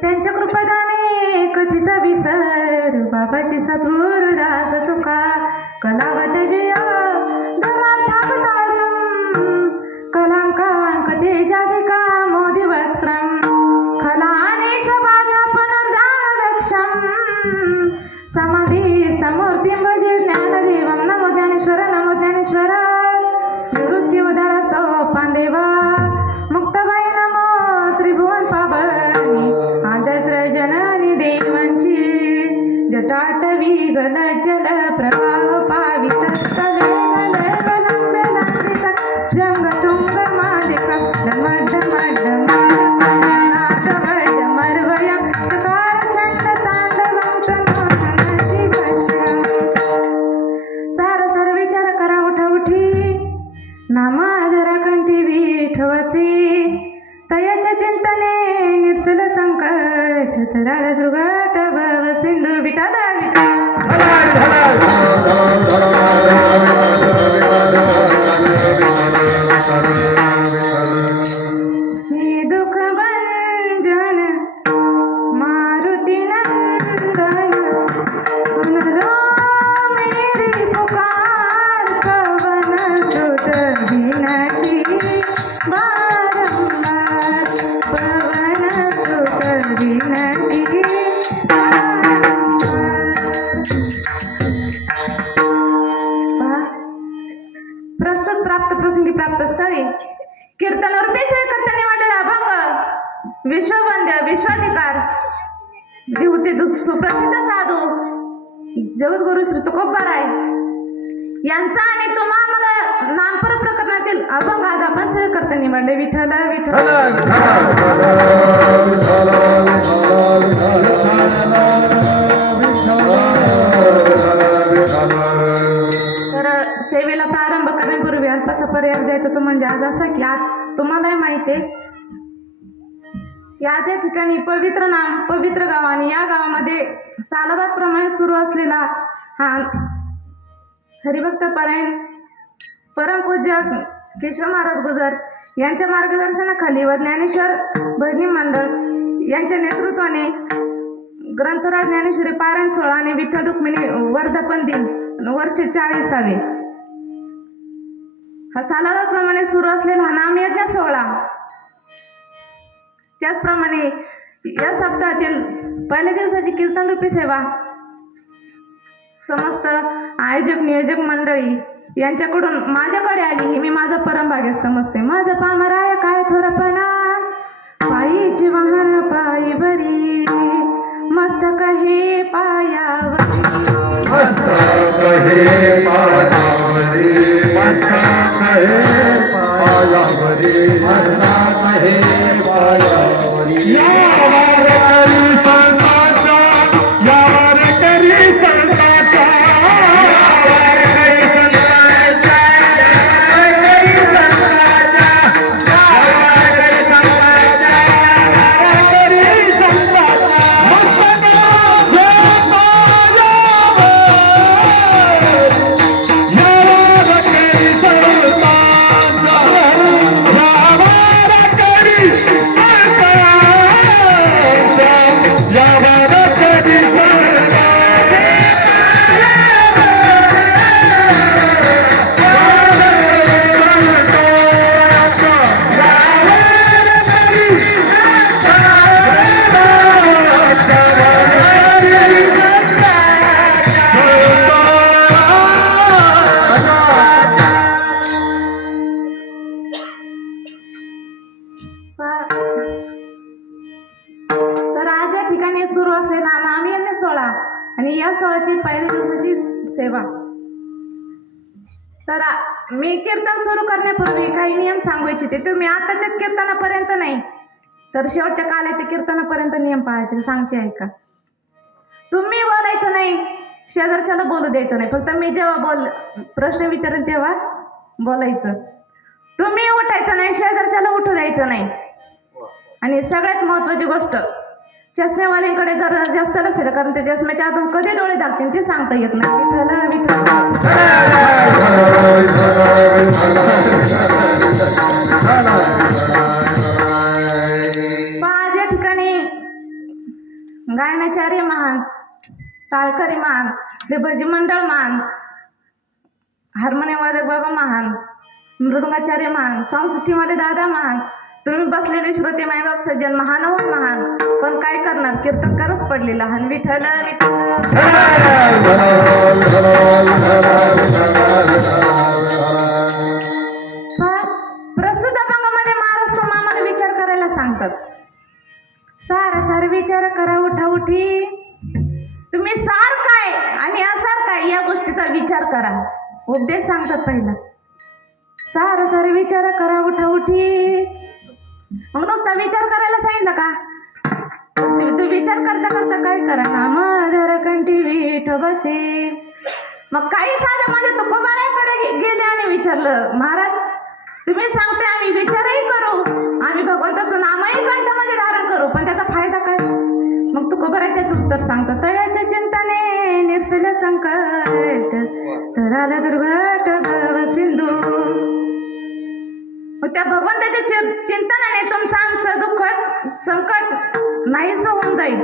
त्यांच्या कृपादाने कधीचा विसर बाबाची सद्गुरुदास तुका कलावत जय धरार्थावतारम कलांकांक तेजाधिका मोदिवक्त्रम खलानेश बाधा पुनर्दादक्षम समाधी समूर्तिं भजे ज्ञानदेवं नमो ज्ञानेश्वर निवृत्ती उदार सोपान देवा मुक्ताबाई नमो त्रिभुवन पावनी आदत्र जननी देवांची जटाटवी गल जल प्रवाह पावित जंगतुंग मादिक डमड डमड डमड मरवया चकार चंड तांडवं तनोतन शिवश्य सार सर्विचार करा उठा नामाधरा कंठी विठवाचे तयाच्या चिंतने निर्सल संकट तराला दुर्गाट भव सिंधू विठाला हे दुःख भंजन मारुती नंदन सुनलो मेरी पुकार कवन सुत विनती बारंबार पवन सुत विनती प्रस्तुत प्राप्त प्रसंगी प्राप्त स्थळी कीर्तनरूपी करताना वाटेला अभंग विश्ववंद्य विश्वाधिकार जीवचे सुप्रसिद्ध साधू जगद्गुरु श्री तुकोबाराय यांचा आणि तुम्हा मला नामपर प्रकरणातील अभंग आज आपण सेवे करताना मांडले विठ्ठल विठ्ठल तर सेवेला प्रारंभ करण्यापूर्वी अल्पसा पर्याय द्यायचा तो म्हणजे आज असा की आज तुम्हालाही माहिती आहे या ठिकाणी पवित्र नाम पवित्र गाव आणि या गावामध्ये सालाबाद प्रमाणे सुरू असलेला हा हरिभक्त परायण परमपूज्य केशव महाराज गुजर यांच्या मार्गदर्शनाखाली व ज्ञानेश्वर भजनी मंडळ यांच्या नेतृत्वाने ग्रंथराज ज्ञानेश्वरी पारायण सोहळा आणि विठ्ठल रुक्मिणी वर्धापन दिन वर्ष 40वे हा सालाबादप्रमाणे सुरू असलेला हा नामयज्ञ सोहळा त्याचप्रमाणे या सप्ताहातील पहिल्या दिवसाची कीर्तनरूपी सेवा समस्त आयोजक नियोजक मंडळी यांच्याकडून माझ्याकडे आली ही मी माझा परमभाग्य समजते. माझं पामराय काय थोरपणा पायीची वाहन पायी बरी मस्तक हे पायावरी मस्तक हे पायावरी मस्तक हे पायावरी मस्तक हे पायावरी सुरू असलेला नामयज्ञ सोहळा आणि या सोहळ्यातील पहिल्या दिवसाची सेवा. तर मी कीर्तन सुरू करण्यापूर्वी काही नियम सांगू इच्छिते. तुम्ही आताच्याच कीर्तनापर्यंत नाही तर शेवटच्या कालाच्या कीर्तनापर्यंत नियम पाळायचे. सांगते ऐका. तुम्ही बोलायचं नाही, शेजारच्याला बोलू द्यायचं नाही. फक्त मी जेव्हा प्रश्न विचारेल तेव्हा बोलायचं. तुम्ही उठायचं नाही, शेजारच्याला उठू द्यायचं नाही. आणि सगळ्यात महत्त्वाची गोष्ट, चष्मेवाल्यांकडे जरा जास्त लक्ष द्या, कारण त्या चष्म्याच्या आतून कधी डोळे दाखतील ते सांगता येत नाही. विठ्ठल विठ्ठल. आज या ठिकाणी गायनाचार्य महान, टाळकरी महान, हे भजी मंडळ महान, हार्मोनियम वादक बाबा महान, मृदंगाचार्य महान, संस्कृतीमध्ये दादा महान, तुम्ही बसलेले श्रोते मायबाप सज्जन महानवून महान. पण काय करणार, कीर्तनकारच पडले लहान. विठ्ठल प्रस्तुत अभंगामध्ये महाराज तो मामाला विचार करायला सांगतात. सारा सार विचार करा उठा उठी, तुम्ही सार काय आणि असार काय या गोष्टीचा विचार करा. उपदेश सांगतात पहिला, सारा सार विचार करा उठा उठी. मग नुसता विचार करायला सांगितलं का, तू विचार करता करता काय करा, नामधर कंठी विठोबाचे. मग काही साधं म्हणजे तुकोबाराकडे गेले आणि विचारलं, महाराज तुम्ही सांगते आम्ही विचारही करू, आम्ही भगवंताचं नामही कंठामध्ये धारण करू, पण त्याचा फायदा काय. मग तुकोबाराय त्याचं उत्तर सांगतात, तयाच्या चिंताने निरसलं संकट, तर आलं दुर्घट भव सिंधू. मग त्या भगवंताच्या चिंतनाने तुमचं आमचं दुःख संकट नाहीस होऊन जाईल.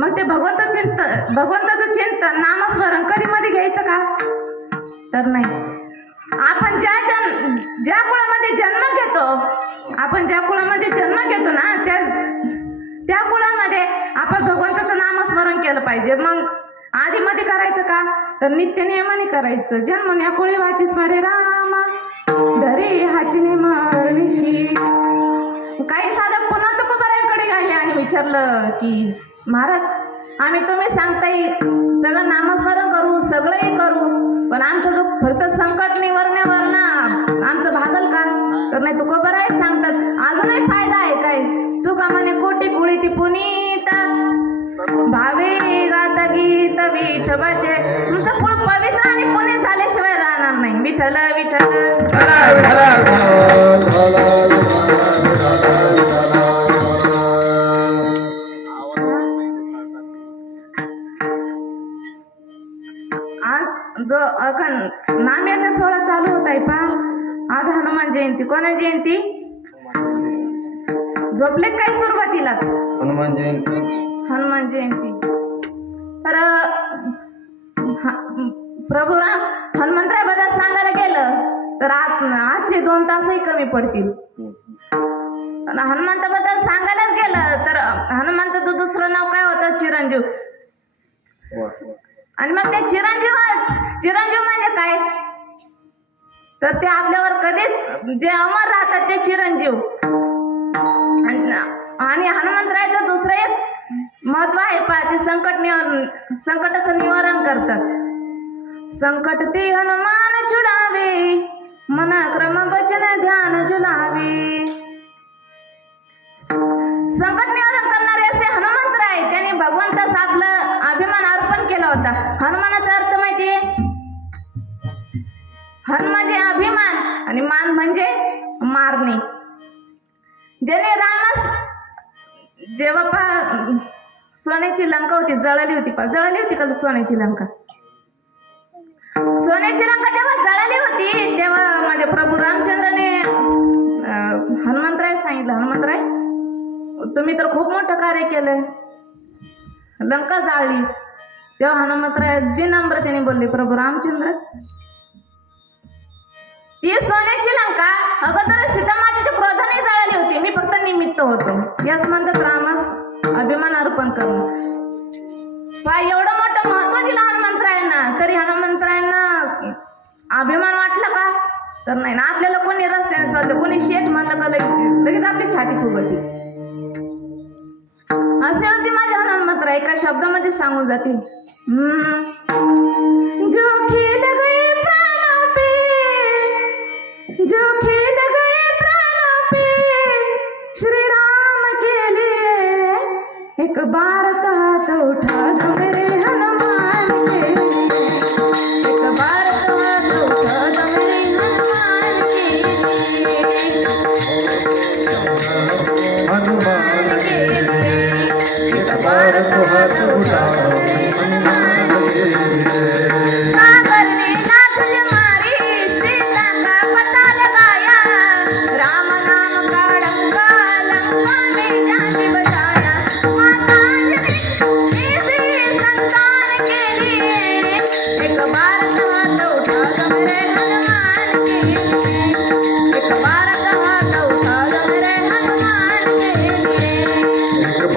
मग ते भगवंताचं चिंतन नामस्मरण कधी मध्ये घ्यायचं का, तर नाही. आपण ज्या कुळामध्ये जन्म घेतो, आपण ज्या कुळामध्ये जन्म घेतो ना, त्या कुळामध्ये आपण भगवंताचं नामस्मरण केलं पाहिजे. मग आधीमध्ये करायचं का, तर नित्य नियमाने करायचं. जन्मण्या कुळी वाची स्मरे रामा, धरे हाचिने मरणीशी. काही साधक पुन्हा तुकोबाराकडे गेले आणि विचारलं की, महाराज आम्ही तुम्ही सांगताय सगळं नामस्मरण करू, सगळंही करू, पण आमचं दुःख फक्त संकट निवारण्यावर ना आमचं भागल का, तर नाही. तुकोबाराय सांगतात अजूनही फायदा आहे काय. तुका म्हणे कोटी कुळी ती पुनीत, भावे गाता गीत विठोबाचे. तुमचं कुळ पवित्र आणि पुणे झाल्याशिवाय राहणार नाही. विठ्ठल विठ्ठल. आज जो नाम्याचा सोहळा चालू होत आहे पहा. आज हनुमान जयंती. कोणा जयंती, झोपले काय सुरुवातीलाच, हनुमान जयंती. हनुमान जयंती. तर प्रभू राम हनुमंतराय बद्दल सांगायला गेलं तर आजचे 2 तासही कमी पडतील. हनुमंताबद्दल सांगायलाच गेलं तर हनुमंताचं दुसरं नाव काय होतं, चिरंजीव. आणि मग ते चिरंजीव म्हणजे काय, तर ते आपल्यावर कधीच जे अमर राहतात ते चिरंजीव. आणि हनुमंतरायचं दुसरं एक महत्व आहे पहा, ते संकटाचं निवारण करतात. संकट ते हनुमान छुडावे, मना क्रम वचन ध्यान जुलावे. संकट निवारण करणारे असे हनुमंतराय, त्यांनी भगवंतास आपलं अभिमान अर्पण केला होता. हनुमानाचा अर्थ माहितीये, हन म्हणजे अभिमान आणि मान म्हणजे मारणे. ज्याने रामास जेव्हा सोन्याची लंका होती, जळाली होती का सोन्याची लंका. सोन्याची लंका जेव्हा जळाली होती तेव्हा माझे प्रभू रामचंद्राने हनुमंतराय सांगितलं, हनुमंतराय तुम्ही तर खूप मोठं कार्य केलंय, लंका जाळली. तेव्हा हनुमंतराय अगदी नम्रतेने बोलले, प्रभू रामचंद्र ती सोन्याची लंका अगोदर सीतामातेच्या क्रोधाने जळाली होती, मी फक्त निमित्त होतो. याच म्हणतात रामास अभिमान अर्पण करणं. पहा एवढं मोठं महत्व दिलं हनुमंतरायांना, तरी हनुमंतरायांना अभिमान वाटला का, तर नाही ना. आपल्याला कोणी रस्त्याने चालतं, कोणी शेठ म्हणलं का लगेच आपली छाती फुगती. असे होते माझे हनुमंतराय, एका शब्दामध्ये सांगून जातील. जो खेल गए प्राणों पे, जो खेल गए प्राणों पे, श्री राम के लिए एक बार तो हाथ उठा दो मेरे हनुमान के लिए, एक बार तो हाथ उठा दो मेरे हनुमान के लिए, हनुमान के लिए एक बार तो हाथ उठा दो हनुमान के लिए। सागर ने नाथल मारी, सीता का पता लगाया, राम नाम का डंका लंका में जाके बजाया।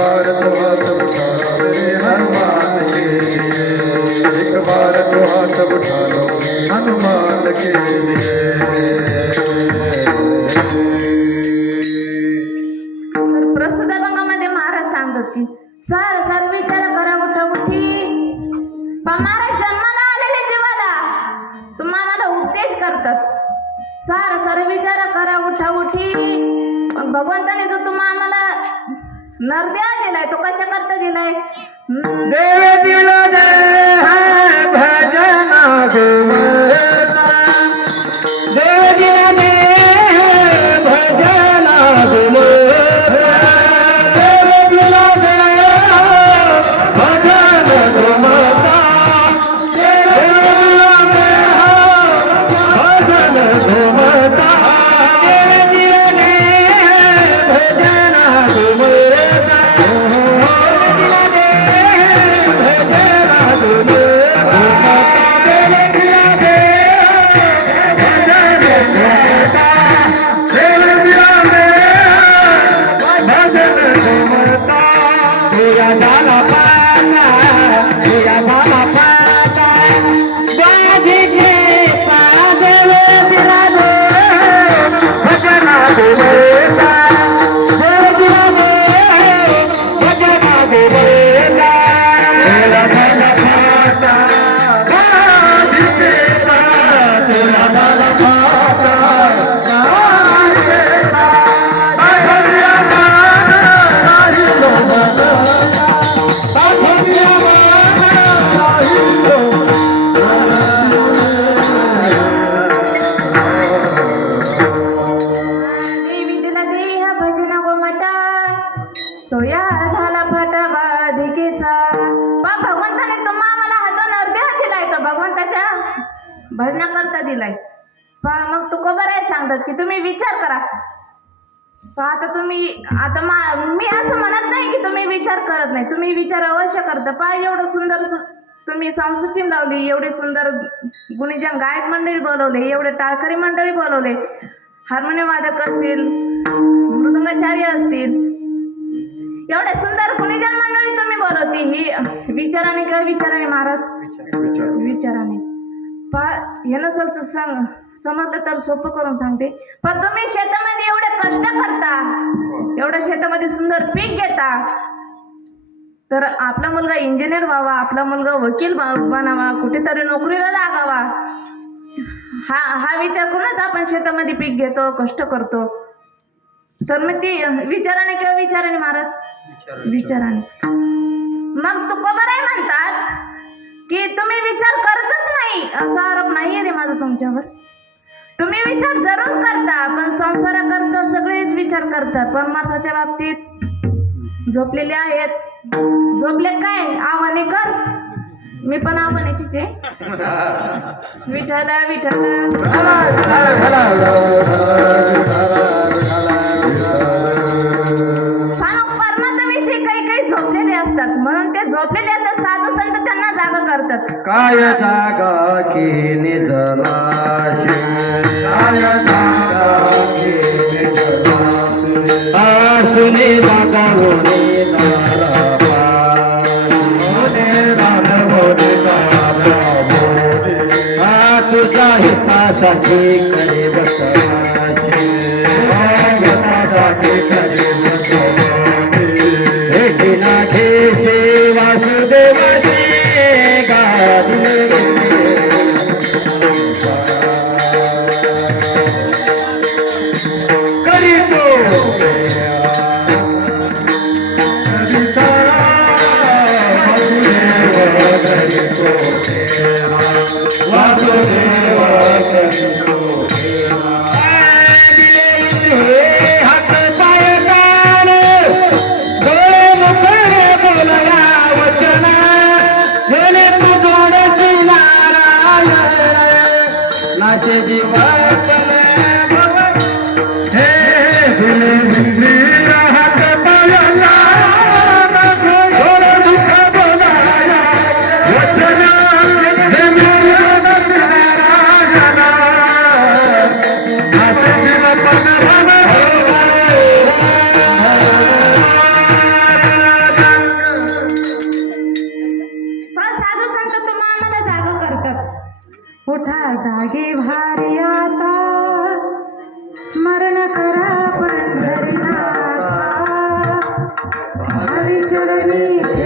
बार तो हाथ उठा लो मेरे हनुमान के लिए, एक बार तो हाथ उठा लो हनुमान के लिए। तर प्रस्तुत अभंगामध्ये महाराज सांगतात की सार सार विचार करा उठा उठी. पण महाराज जन्माला आलेले जीवाला तुम्हा मला उपदेश करतात. सार सार विचार करा उठा उठी. मग भगवंताने जो तुम्हा आम्हाला नरदेह दिलाय तो कशा करता दिलाय? देव दिला दे है भजन गुमरता, देव दिला दे है भजन गुमरता, देव दिला दे भजन गुमरता, देव दिला दे भजन गुमरता, देव दिला दे भजन गुमरता। देवी दिला देह भजन गोमटा तो या झाला फटा बाधिकेचा. भगवंताने तुम्हा आम्हाला हा जो नरदेह दिलाय तो भगवंताच्या भजना करता दिलाय. मग तू आहे सांगतात की तुम्ही विचार करा. आता तुम्ही आता मी असं म्हणत नाही की तुम्ही विचार करत नाही, तुम्ही विचार अवश्य करता. एवढं सुंदर तुम्ही संस्कृती लावली, एवढे सुंदर गुणीजन गायक मंडळी बोलवले, एवढे टाळकरी मंडळी बोलवले, हार्मोनियम वादक असतील, मृदंगाचार्य असतील, एवढे सुंदर गुणीजन मंडळी तुम्ही बोलवती. ही विचाराने किंवा विचाराने महाराज विचाराने हे नसेल तर सांग समजलं तर सोपं करून सांगते. पण तुम्ही शेतामध्ये एवढे कष्ट करता, एवढ्या शेतामध्ये सुंदर पीक घेता, तर आपला मुलगा इंजिनियर व्हावा, आपला मुलगा वकील बनावा, कुठेतरी नोकरीला लागावा, हा विचार करूनच आपण शेतामध्ये पीक घेतो, कष्ट करतो. तर मग ती विचाराने किंवा विचाराने महाराज विचाराने. मग तुकोबाराय म्हणतात की तुम्ही विचार करतच नाही. असा आरोप नाहीये रे माझा तुमच्यावर. तुम्ही विचार जरूर करता, पण संसाराकरता सगळेच विचार करतात. परमार्थाच्या बाबतीत झोपलेले आहेत. झोपले काय आव्हाने कर, मी पण आव्हानाचीच आहे. विठ्ठल विठ्ठल पर्णताविषयी काही झोपलेले असतात, म्हणून ते झोपलेले असतात. साधू संत त्यांना जागा करतात. काय जागा की निजलाशे, काय जागा की निजलाशे, आसुनी जागा होणे नारा, होणे नारा, होणे नारा, तुझ्या हितासाठी करे बसवाचे, हितासाठी करे बसवाचे, भेटीना घे वासुदेवाचे करीतो चरणी